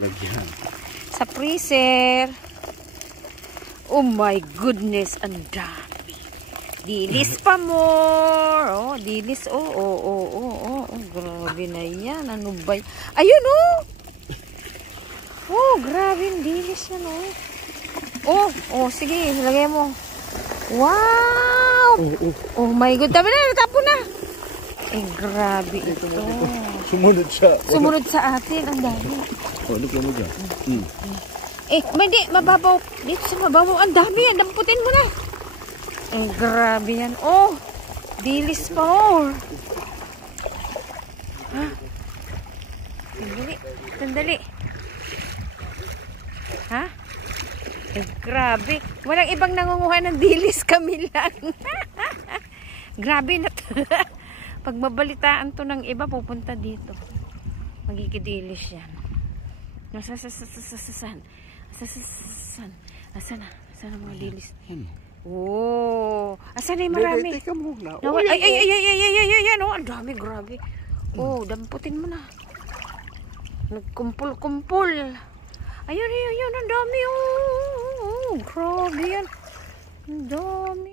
Lagyan. Sa freezer. Oh my goodness, ang dami. Dilis pa more. Oh, dilis. Oh. Grabe na yan. Ano ba? Ayun, oh. Oh, grabe. Dilis yan, oh. Oh, sige. Lagay mo. Wow. Oh my God. Tama na. Tapo na. Eh, grabe ito. Sumunod siya. Sumunod sa atin. Ang dami. Oh, look mo dyan. Hindi. Mababaw. Dito sa mababaw. Ang dami yan. Damputin mo na. Eh, grabe yan. Oh. Dilis pa more. Ha? Sandali. Ha? Eh, grabe. Walang ibang nangunguha ng dilis, kami lang. Grabe na. Pag mabalitaan to ng iba, pupunta dito. Magigidilis yan. Asan ang mga dilis? Oh, asan na yung marami? Teka muna. Ay, oh, ang dami, grabe. Oh, damputin mo na. Nagkumpul-kumpul. Ayun, ang dami. Oh, grabe yan. Ang dami.